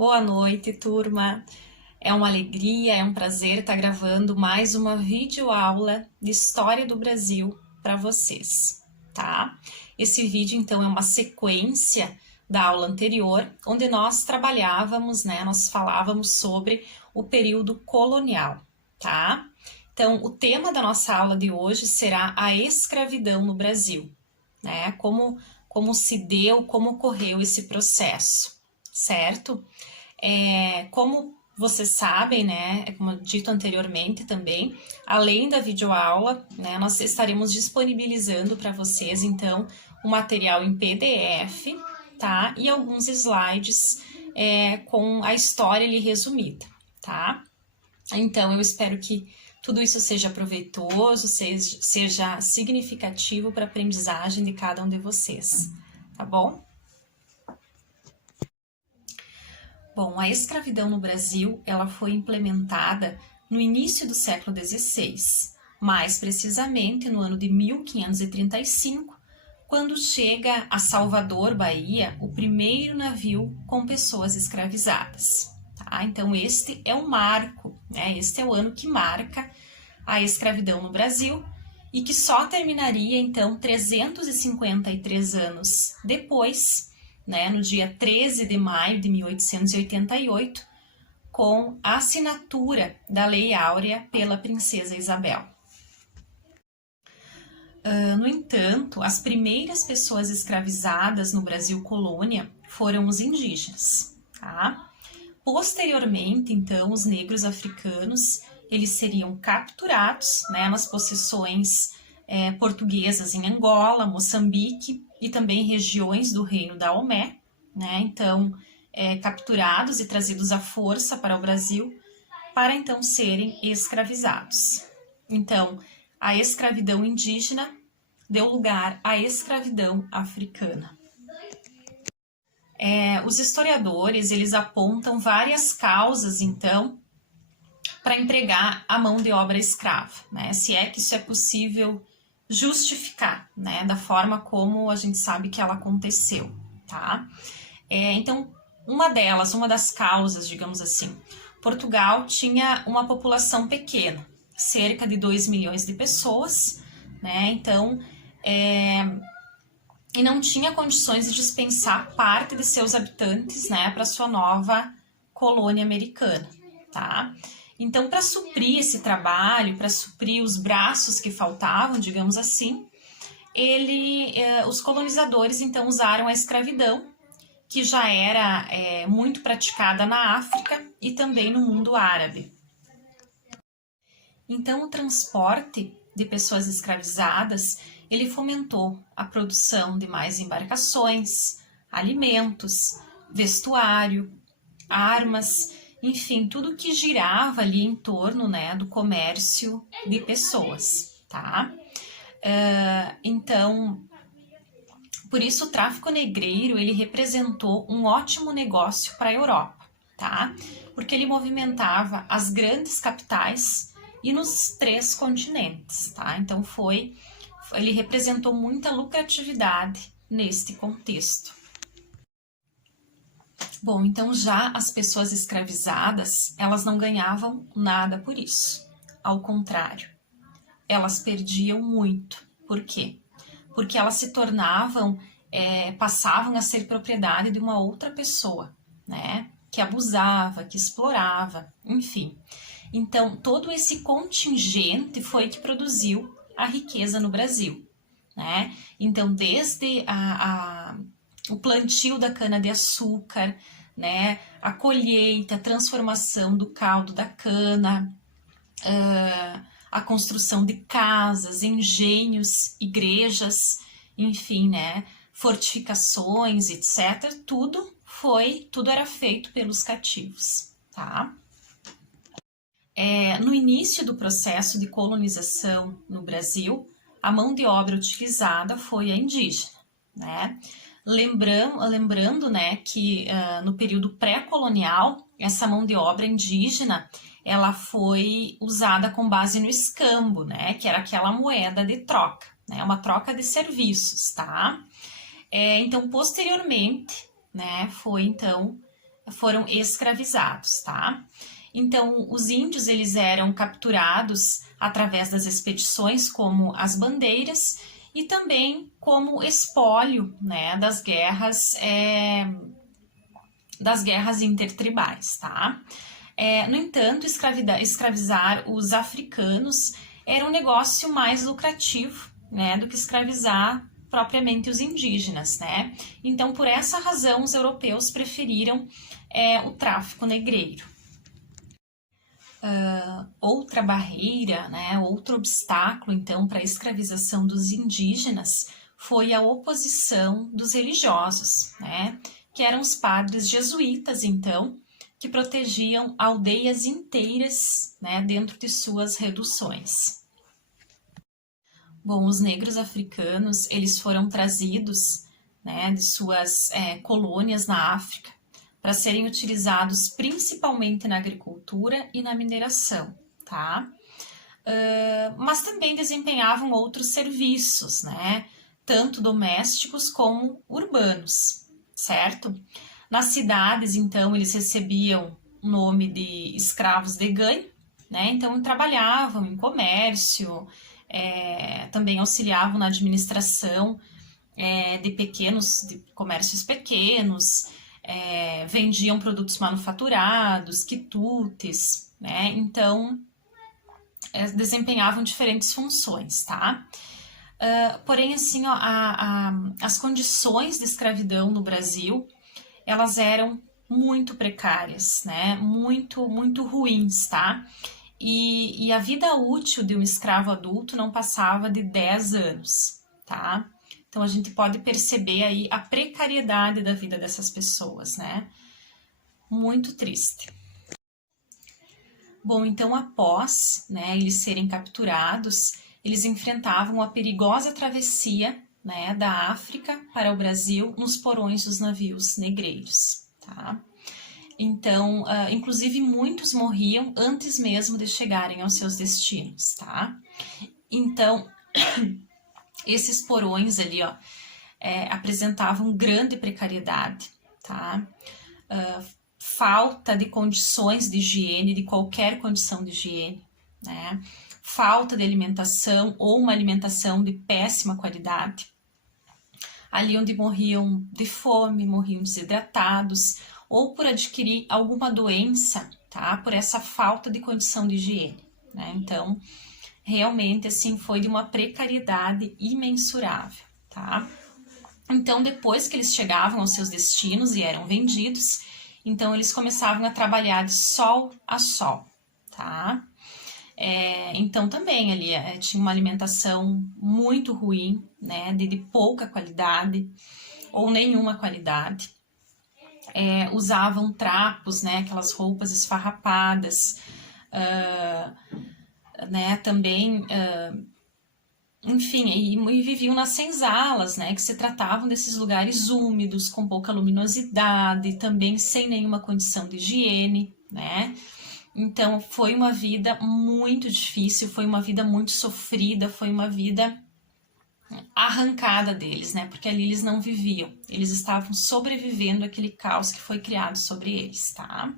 Boa noite, turma. É uma alegria, é um prazer estar gravando mais uma videoaula de História do Brasil para vocês, tá? Esse vídeo, então, é uma sequência da aula anterior, onde nós trabalhávamos, nós falávamos sobre o período colonial, tá? Então, o tema da nossa aula de hoje será a escravidão no Brasil, né? Como se deu, como ocorreu esse processo, certo? Como vocês sabem, como dito anteriormente também, além da videoaula, nós estaremos disponibilizando para vocês, então, um material em PDF, tá? E alguns slides com a história ali resumida, tá? Então, eu espero que tudo isso seja proveitoso, seja significativo para a aprendizagem de cada um de vocês, tá bom? Bom, a escravidão no Brasil, ela foi implementada no início do século XVI, mais precisamente no ano de 1535, quando chega a Salvador, Bahia, o primeiro navio com pessoas escravizadas. Tá? Então, este é um marco, este é o ano que marca a escravidão no Brasil e que só terminaria, então, 353 anos depois, no dia 13 de maio de 1888, com a assinatura da Lei Áurea pela Princesa Isabel. No entanto, as primeiras pessoas escravizadas no Brasil colônia foram os indígenas. Tá? Posteriormente, então, os negros africanos eles seriam capturados nas possessões portuguesas em Angola, Moçambique e também regiões do Reino da Omé, então capturados e trazidos à força para o Brasil para então serem escravizados. Então, a escravidão indígena deu lugar à escravidão africana. Os historiadores eles apontam várias causas, então, para empregar a mão de obra escrava, se é que isso é possível justificar, da forma como a gente sabe que ela aconteceu, tá? Então, uma das causas, digamos assim, Portugal tinha uma população pequena, cerca de 2 milhões de pessoas, então, e não tinha condições de dispensar parte de seus habitantes, para sua nova colônia americana, tá? Então, para suprir esse trabalho, para suprir os braços que faltavam, digamos assim, os colonizadores, então, usaram a escravidão, que já era muito praticada na África e também no mundo árabe. Então, o transporte de pessoas escravizadas, ele fomentou a produção de mais embarcações, alimentos, vestuário, armas, enfim, tudo que girava ali em torno do comércio de pessoas, tá? Então, por isso o tráfico negreiro, ele representou um ótimo negócio para a Europa, tá? Porque ele movimentava as grandes capitais e nos 3 continentes, tá? Então, ele representou muita lucratividade neste contexto. Bom, então já as pessoas escravizadas, elas não ganhavam nada por isso. Ao contrário, elas perdiam muito. Por quê? Porque elas se tornavam, passavam a ser propriedade de uma outra pessoa, que abusava, que explorava, enfim. Então, todo esse contingente foi que produziu a riqueza no Brasil, Então, desde o plantio da cana-de-açúcar, a colheita, a transformação do caldo da cana, a construção de casas, engenhos, igrejas, enfim, fortificações, etc. Tudo era feito pelos cativos, tá? No início do processo de colonização no Brasil, a mão de obra utilizada foi a indígena, Lembrando, que no período pré-colonial, essa mão de obra indígena, ela foi usada com base no escambo, que era aquela moeda de troca, uma troca de serviços, tá? Então, posteriormente, foi então foram escravizados, tá? Então, os índios, eles eram capturados através das expedições, como as bandeiras, e também como espólio, né, das guerras intertribais, tá? No entanto, escravizar os africanos era um negócio mais lucrativo, né, do que escravizar propriamente os indígenas, né? Então, por essa razão, os europeus preferiram o tráfico negreiro. Outra barreira, né, outro obstáculo, então, para a escravização dos indígenas foi a oposição dos religiosos, né, que eram os padres jesuítas, então, que protegiam aldeias inteiras, né, dentro de suas reduções. Bom, os negros africanos, eles foram trazidos, né, de suas colônias na África para serem utilizados principalmente na agricultura e na mineração, tá? Mas também desempenhavam outros serviços, né, tanto domésticos como urbanos, certo? Nas cidades, então, eles recebiam o nome de escravos de ganho, né? Então, trabalhavam em comércio, também auxiliavam na administração de comércios pequenos, vendiam produtos manufaturados, quitutes, né? Então, desempenhavam diferentes funções, tá? Porém, assim, ó, as condições de escravidão no Brasil, elas eram muito precárias, né? Muito, muito ruins, tá? E a vida útil de um escravo adulto não passava de 10 anos, tá? Então, a gente pode perceber aí a precariedade da vida dessas pessoas, né? Muito triste. Bom, então, após, né, eles serem capturados, eles enfrentavam a perigosa travessia, né, da África para o Brasil nos porões dos navios negreiros, tá? Então, inclusive, muitos morriam antes mesmo de chegarem aos seus destinos, tá? Então, esses porões ali, ó, apresentavam grande precariedade, tá? Falta de condições de higiene, de qualquer condição de higiene, né? Falta de alimentação ou uma alimentação de péssima qualidade. Ali onde morriam de fome, morriam desidratados, ou por adquirir alguma doença, tá? Por essa falta de condição de higiene, né? Então, realmente, assim, foi de uma precariedade imensurável, tá? Então, depois que eles chegavam aos seus destinos e eram vendidos, então eles começavam a trabalhar de sol a sol, tá? Então, também ali tinha uma alimentação muito ruim, né? De pouca qualidade ou nenhuma qualidade. Usavam trapos, né, aquelas roupas esfarrapadas, né, também, enfim, e viviam nas senzalas, né, que se tratavam desses lugares úmidos, com pouca luminosidade, também sem nenhuma condição de higiene, né. Então, foi uma vida muito difícil, foi uma vida muito sofrida, foi uma vida arrancada deles, né? Porque ali eles não viviam, eles estavam sobrevivendo àquele caos que foi criado sobre eles, tá?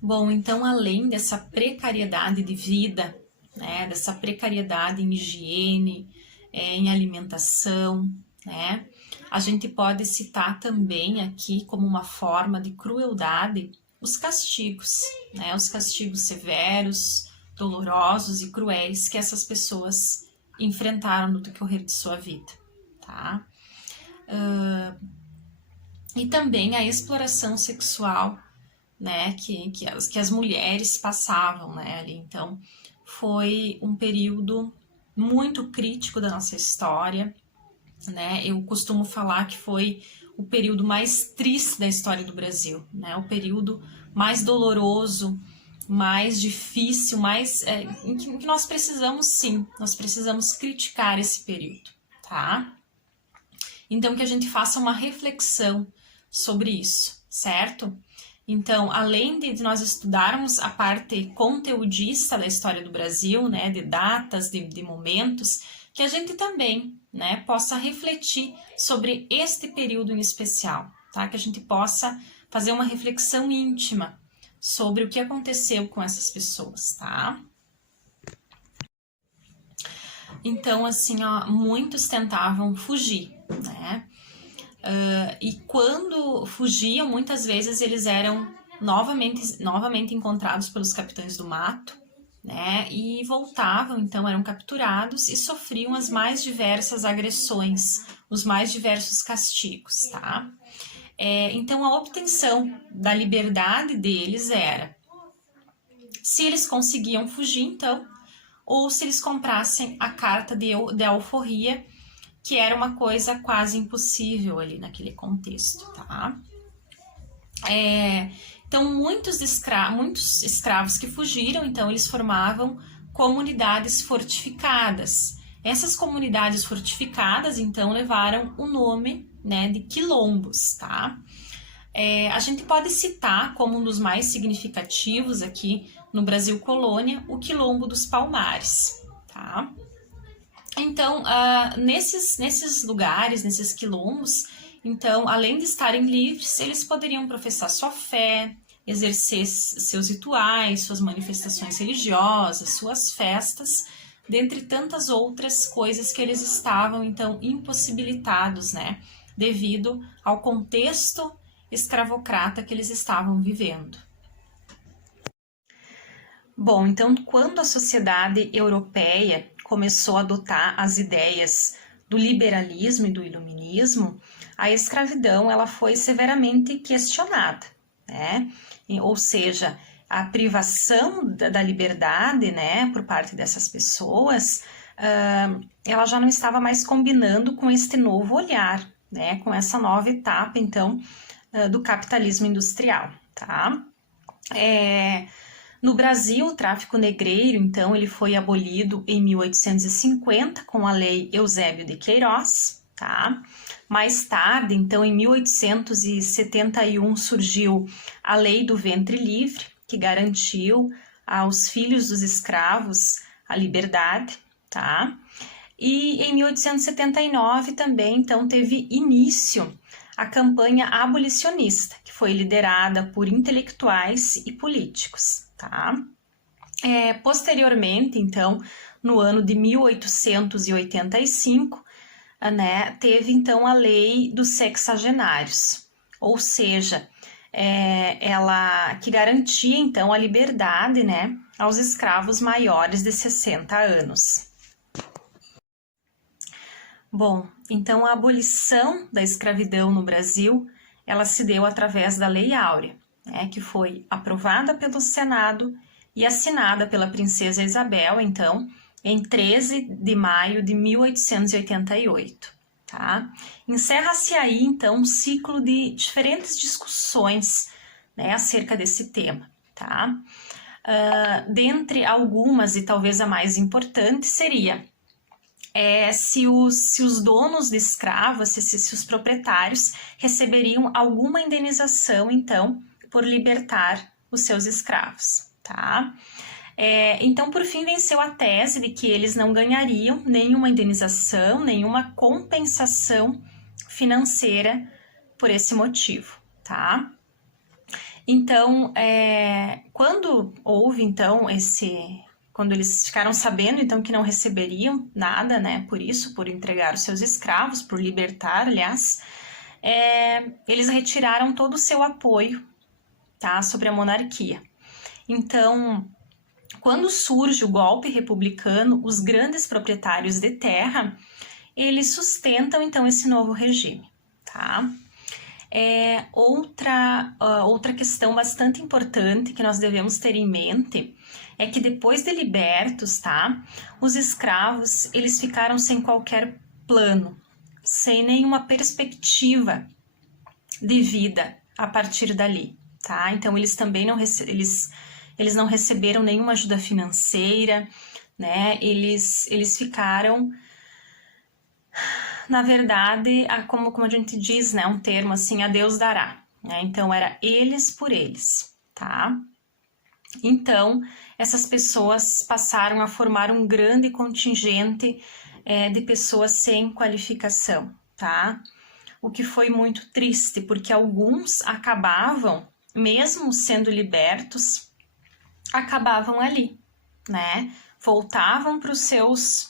Bom, então, além dessa precariedade de vida, né? Dessa precariedade em higiene, em alimentação, né? A gente pode citar também aqui como uma forma de crueldade os castigos, né? Os castigos severos, dolorosos e cruéis que essas pessoas enfrentaram no decorrer de sua vida, tá? E também a exploração sexual, né, que as mulheres passavam, né, ali. Então, foi um período muito crítico da nossa história, né? Eu costumo falar que foi o período mais triste da história do Brasil, né? O período mais doloroso, mais difícil, em que nós precisamos, sim, nós precisamos criticar esse período, tá? Então, que a gente faça uma reflexão sobre isso, certo? Então, além de nós estudarmos a parte conteudista da história do Brasil, né, de datas, de momentos, que a gente também, né, possa refletir sobre este período em especial, tá? Que a gente possa fazer uma reflexão íntima sobre o que aconteceu com essas pessoas, tá? Então, assim, ó, muitos tentavam fugir, né? E quando fugiam, muitas vezes eles eram novamente encontrados pelos capitães do mato, né? E voltavam, então eram capturados e sofriam as mais diversas agressões, os mais diversos castigos, tá? Então a obtenção da liberdade deles era se eles conseguiam fugir, então, ou se eles comprassem a carta de alforria, que era uma coisa quase impossível ali naquele contexto, tá? Então, muitos escravos que fugiram, então, eles formavam comunidades fortificadas. Essas comunidades fortificadas, então, levaram o nome, né, de quilombos, tá? A gente pode citar como um dos mais significativos aqui no Brasil Colônia, o Quilombo dos Palmares, tá? Então, nesses lugares, nesses quilombos, então, além de estarem livres, eles poderiam professar sua fé, exercer seus rituais, suas manifestações religiosas, suas festas, dentre tantas outras coisas que eles estavam, então, impossibilitados, né? Devido ao contexto escravocrata que eles estavam vivendo. Bom, então, quando a sociedade europeia começou a adotar as ideias do liberalismo e do iluminismo, a escravidão ela foi severamente questionada, né? Ou seja, a privação da liberdade, né, por parte dessas pessoas, ela já não estava mais combinando com este novo olhar, né, com essa nova etapa, então, do capitalismo industrial, tá? No Brasil, o tráfico negreiro, então, ele foi abolido em 1850 com a Lei Eusébio de Queiroz, tá? Mais tarde, então, em 1871, surgiu a Lei do Ventre Livre, que garantiu aos filhos dos escravos a liberdade, tá? E em 1879 também, então, teve início a campanha abolicionista, que foi liderada por intelectuais e políticos, tá? Posteriormente, então, no ano de 1885, né, teve então a lei dos sexagenários, ou seja, ela que garantia então a liberdade, né, aos escravos maiores de 60 anos. Bom, então a abolição da escravidão no Brasil, ela se deu através da Lei Áurea, né, que foi aprovada pelo Senado e assinada pela princesa Isabel, então, em 13 de maio de 1888. Tá? Encerra-se aí, então, um ciclo de diferentes discussões, né, acerca desse tema. Tá? Dentre algumas, e talvez a mais importante, seria se os donos de escravos, se os proprietários receberiam alguma indenização, então, por libertar os seus escravos, tá? Então, por fim, venceu a tese de que eles não ganhariam nenhuma indenização, nenhuma compensação financeira por esse motivo, tá? Então, quando houve, então, quando eles ficaram sabendo, então, que não receberiam nada, né, por isso, por entregar os seus escravos, por libertar, aliás, eles retiraram todo o seu apoio, tá, sobre a monarquia. Então, quando surge o golpe republicano, os grandes proprietários de terra, eles sustentam, então, esse novo regime, tá? Outra questão bastante importante que nós devemos ter em mente é que depois de libertos, tá, os escravos, eles ficaram sem qualquer plano, sem nenhuma perspectiva de vida a partir dali, tá? Então, eles também eles não receberam nenhuma ajuda financeira, né? Eles ficaram, na verdade, como a gente diz, né, um termo assim, a Deus dará, né? Então, era eles por eles, tá? Então, essas pessoas passaram a formar um grande contingente de pessoas sem qualificação, tá? O que foi muito triste, porque alguns acabavam, mesmo sendo libertos, acabavam ali, né? Voltavam para os seus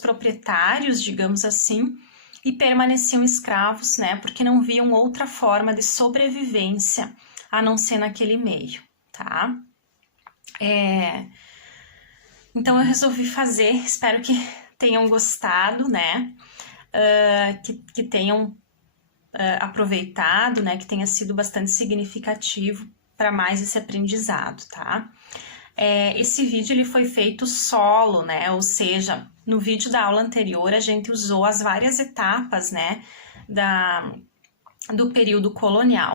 proprietários, digamos assim, e permaneciam escravos, né? Porque não viam outra forma de sobrevivência a não ser naquele meio, tá? Então eu resolvi fazer, espero que tenham gostado, né? Que tenham aproveitado, né? Que tenha sido bastante significativo para mais esse aprendizado, tá? Esse vídeo ele foi feito solo, né? Ou seja, no vídeo da aula anterior a gente usou as várias etapas, né? Do período colonial.